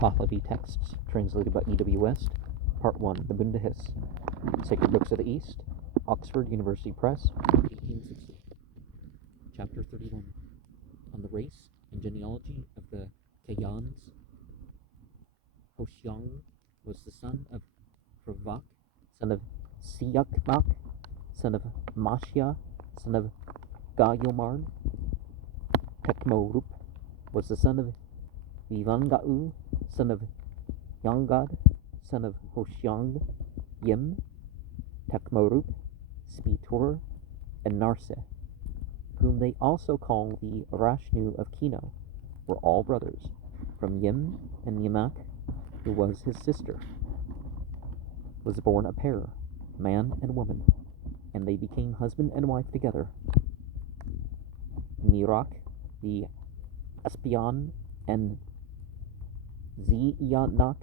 Pahlavi texts, translated by E.W. West. Part 1, The Bundahis. Sacred Books of the East, Oxford University Press, 1860. Chapter 31. On the race and genealogy of the Kayans. Hoshyang was the son of Pravak, son of Siyakmak, son of Mashya, son of Gayomard. Tekmorup was the son of Vivangau, son of Yangad, son of Hoshyang, Yim, Tekmorup, Spitor, and Narse, whom they also call the Rashnu of Kino, were all brothers, from Yim and Yamak, who was his sister, was born a pair, man and woman, and they became husband and wife together. Mirak, the Espion, and Ziyanak,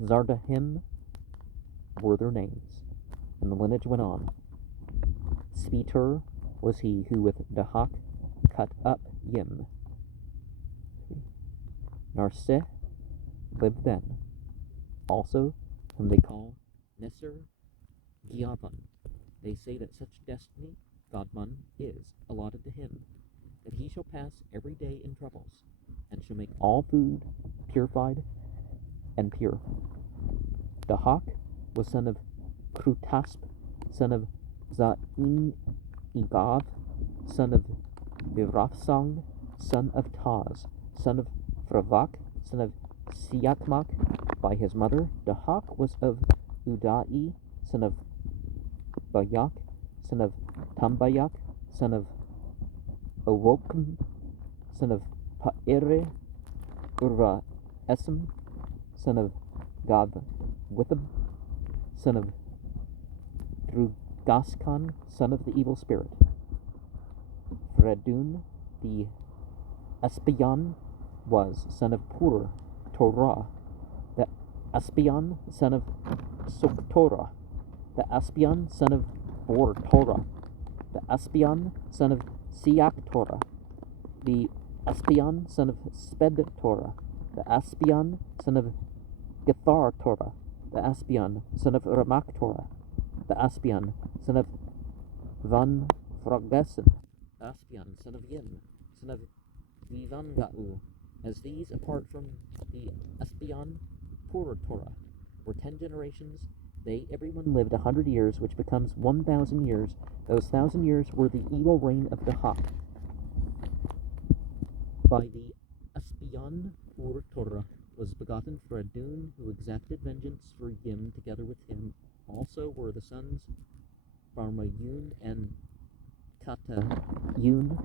Zardahim were their names, and the lineage went on. Spitur was he who with Dahak cut up Yim. Narse lived then, also whom they call Nesser Giavan. They say that such destiny Godman is allotted to him, that he shall pass every day in troubles, and shall make all food purified and pure. Dahak was son of Krutasp, son of Zain Igav, son of Virafsang, son of Taz, son of Fravak, son of Siyakmak, by his mother. Dahak was of Udai, son of Bayak, son of Tambayak, son of Awokum, son of Pa'ere, Urva Esem, son of Gad Witham, son of Drugaskan, son of the evil spirit. Fredun, the Espion, was son of Pur Torah, the Espion, son of Soktora, the Espion, son of Bor Torah, the Espion, son of Siak Torah, the Espion, son of Sped Torah, the Espion, son of Gethar Torah, the Espion, son of Ramak Torah, the Espion, son of Van Frogesen, the Espion, son of Yim, son of Vivangau. As these, apart from the Espion, Pur Torah, were 10 generations, they everyone lived 100 years, which becomes 1,000 years. Those 1,000 years were the evil reign of Dahak. By the Espion Pur Torah was begotten Fredun, who exacted vengeance for Yim. Together with him also were the sons Barmayun and Katayun,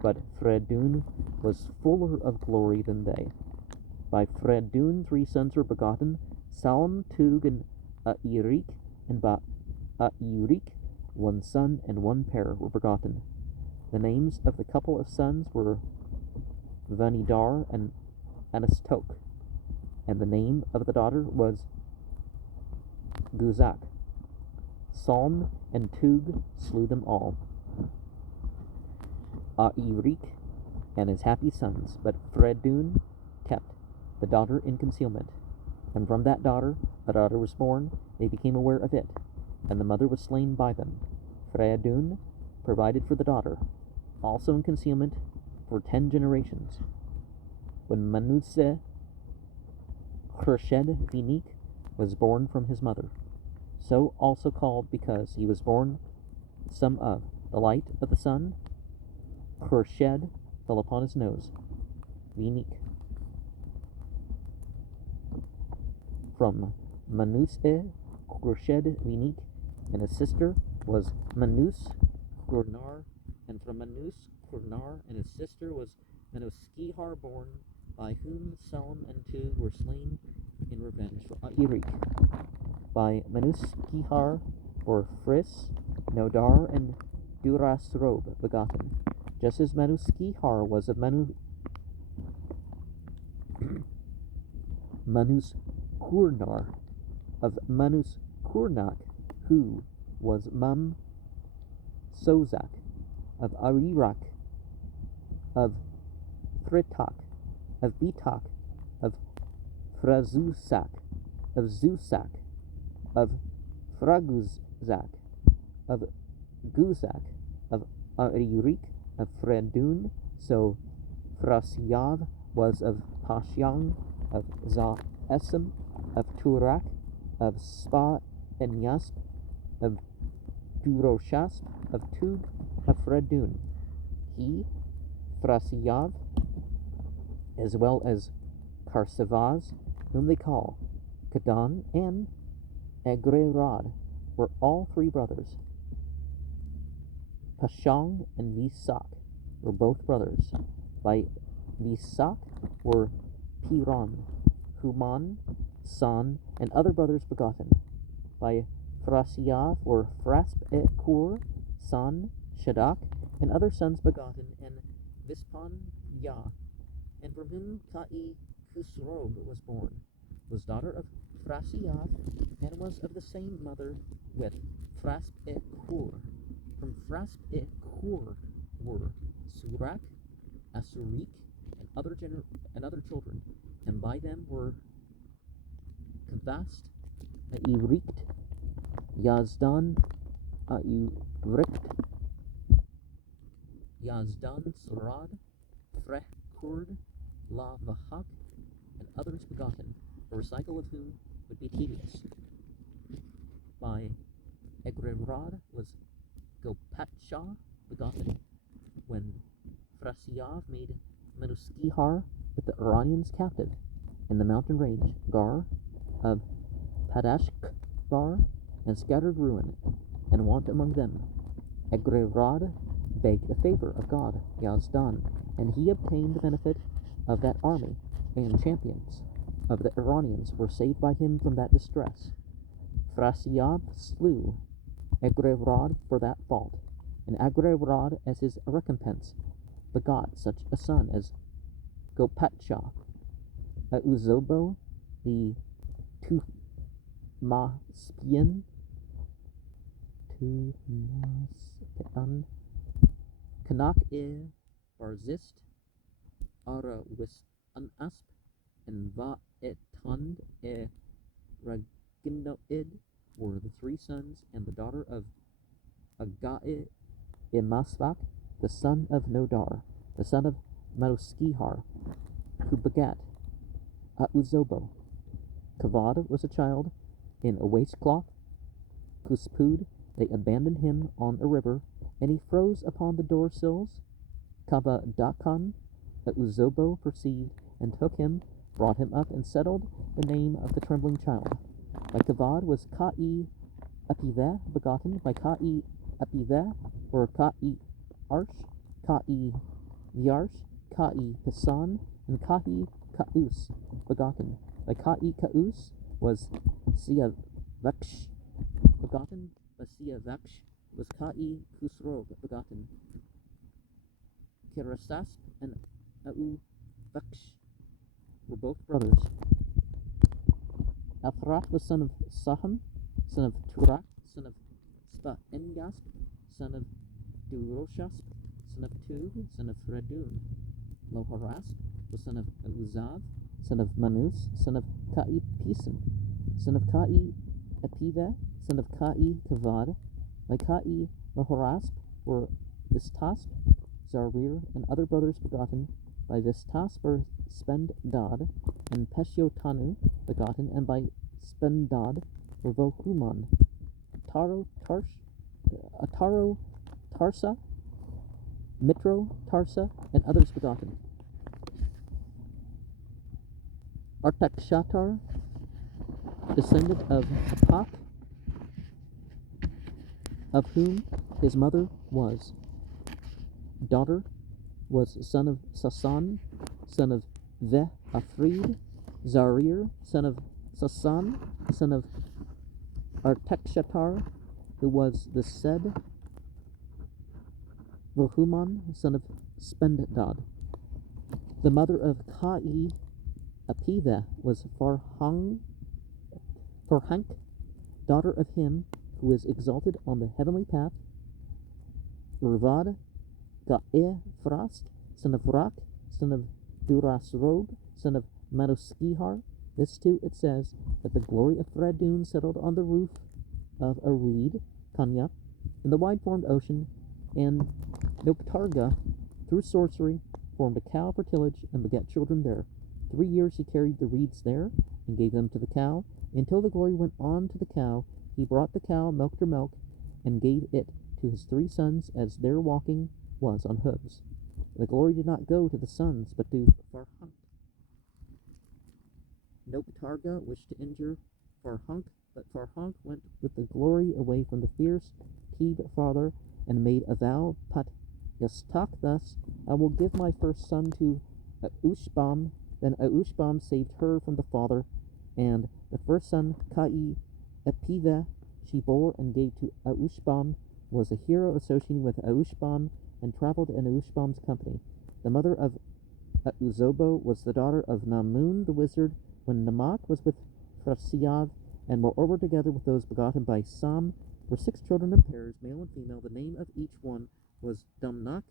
but Fredun was fuller of glory than they. By Fredun 3 sons were begotten, Salm, Tug, and Airik, and by Airik 1 son and 1 pair were begotten. The names of the couple of sons were Vanidar and Anistok, and the name of the daughter was Guzak. Salm and Tug slew them all. Airik and his happy sons, but Fredun kept the daughter in concealment. And from that daughter, a daughter was born. They became aware of it, and the mother was slain by them. Fredun provided for the daughter, also in concealment, for 10 generations. When Manuse Khurshid Vinik was born from his mother, so also called because he was born some of the light of the sun, Khurshid fell upon his nose, Vinik. From Manus Khurshid Vinik, and his sister was Manus Khurnar, and from Manus Khurnar and his sister was Manuskihar born, by whom Salm and Tug were slain in revenge for Airik. By Manuskihar were Fris, Nodar, and Durasrob begotten, just as Manuskihar was of Manus Kurnar, of Manus Kurnak, who was Mam Sozak, of Arirak, of Thritak, of Bitak, of Frazusak, of Zusak, of Fraguzak, of Guzak, of Aririk, of Fredun. So Frasiav was of Pashyang, of Zaesem, of Turak, of Spa and Yasp, of Duroshasp, of Tug, of Fredun. He, Frasiav, as well as Karsavaz, whom they call Kadan and Agrerad, were all three brothers. Pashang and Visak were both brothers. By Visak were Piran, Human, San, and other brothers begotten. By Frasiav were Frasp-e-Kur, San, Shadak, and other sons begotten, and Vispan Ya, and from whom Ka'i Khusrog was born, was daughter of Frasiav, and was of the same mother with Frasp-e-Kur. From Frasp-e-Kur were Surak, Asurik, and other children, and by them were Kvast, Airikt, Yazdan, Airikt, Yazdan, Surad, Frehkurd, La Vahak, and others begotten, a recital of whom would be tedious. By Egrerad was Gopatsha begotten, when Frasiav made Menuskihar with the Iranians captive in the mountain range, Gar of Padashkvar, and scattered ruin and want among them. Egrerad begged a favor of God, Yazdan, and he obtained the benefit of that army, and champions of the Iranians were saved by him from that distress. Frasiav slew Egrerad for that fault, and Egrerad, as his recompense, begot such a son as Gopatsha, Uzobo, the Tumaspian, Kanak-e-Barzist, Ara-wis-an-asp, and Va-etand-e-Raginoid were the three sons and the daughter of Agai-imasvak, the son of Nodar, the son of Maruskihar, who begat Uzobo. Kavad was a child in a waistcloth. Kuspud, they abandoned him on a river, and he froze upon the door sills. Kabadakan, Uzobo perceived, and took him, brought him up, and settled the name of the trembling child. By Kavad was Ka'i Apiveh begotten. By Ka'i Apiveh were Ka'i Arsh, Ka'i Vyarsh, Ka'i Pisan, and Ka'i Ka'us begotten. By Ka'i Ka'us was Siavaksh begotten. By Siavaksh was Ka'i Khusrog begotten. Kirasasp and Auvaksh were both brothers. Athrat was son of Saham, son of Turak, son of Spa-Engasp, son of Duroshasp, son of Tug, son of Fredun. Loharasp was son of Uzav, son of Manus, son of Ka'i Pisan, son of Ka'i Apiveh, son of Ka'i Kavad. By Ka'i Loharasp were Vistasp, Zarir, and other brothers begotten. By Vistasp were Spendad and Peshiotanu begotten, and by Spendad were Vohuman, Ataro Tarsa, Mitro Tarsa, and others begotten. Artakshatar, descendant of Apak, of whom his mother was daughter, was son of Sasan, son of Ve-Afrid, Zarir, son of Sasan, son of Artakshatar, who was the said Vohuman, son of Spendad. The mother of Ka'i Apiveh was Farhank, daughter of him who is exalted on the heavenly path. Urvad, Ga'e-Frast, son of Rak, son of Durasrog, son of Manuskihar, This too, it says, that the glory of Thradun settled on the roof of a reed, Kanya, in the wide-formed ocean, and Noptarga, through sorcery, formed a cow for tillage and begat children there. 3 years he carried the reeds there, and gave them to the cow, until the glory went on to the cow. He brought the cow, milked her milk, and gave it to his 3 sons, as their walking was on hooves. The glory did not go to the sons, but to Farhunk. Noptarga wished to injure Farhunk, but Farhunk went with the glory away from the fierce Tebe father, and made a vow, Pat Yastak, thus, I will give my first son to Aushbam. Then Aushbam saved her from the father, and the first son, Kai Epiva, she bore and gave to Aushbam, was a hero associating with Aushbam, and traveled in Aushbam's company. The mother of Uzobo was the daughter of Namun the wizard, when Namak was with Frasiav, and moreover together with those begotten by Sam, were 6 children in pairs, male and female. The name of each one was Dumnak,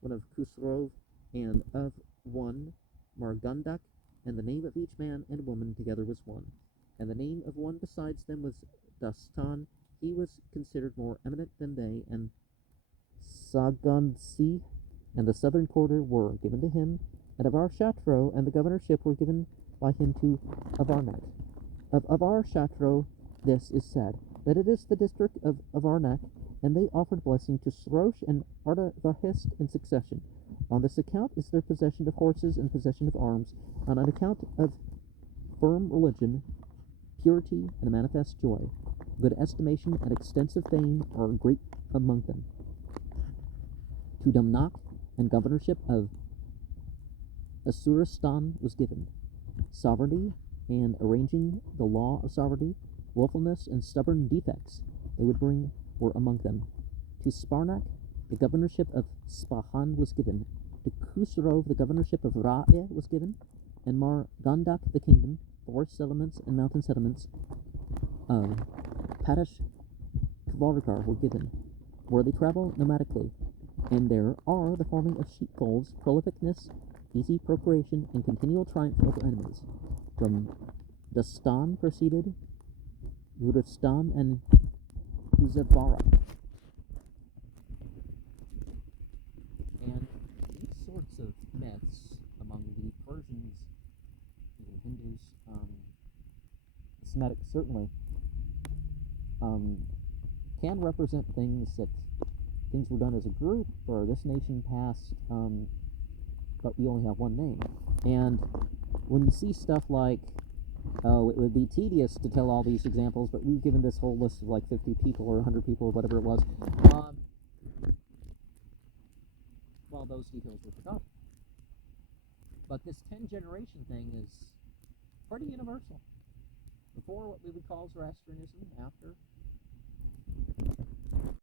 one of Khusrov, and of one Margandak, and the name of each man and woman together was one. And the name of one besides them was Dastan. He was considered more eminent than they, and Sagandsi and the southern quarter were given to him, and of our Shatro and the governorship were given by him to Avarnak. Of our Shatro this is said, that it is the district of Avarnak, and they offered blessing to Srosh and Ardavahist in succession. On this account is their possession of horses and possession of arms, and on account of firm religion, purity, and a manifest joy. Good estimation and extensive fame are great among them. To Dumnak and governorship of Asuristan was given. Sovereignty and arranging the law of sovereignty, willfulness and stubborn defects they would bring were among them. To Sparnak the governorship of Spahan was given. To Khusrov the governorship of Ra'e was given, and Margandak the kingdom, forest settlements and mountain settlements of Padash Kvargar were given, where they travel nomadically, and there are the forming of sheepfolds, prolificness, easy procreation, and continual triumph over enemies. From Dastan proceeded Rudistan and Uzabara. And these sorts of myths among the Persians, even Hindus, Semitics certainly, can represent things were done as a group, or this nation passed, but we only have one name. And when you see stuff like, oh, it would be tedious to tell all these examples, but we've given this whole list of like 50 people or 100 people or whatever it was, well, those details were forgotten. But this 10-generation thing is pretty universal. Before, what we would call Zoroastrianism, after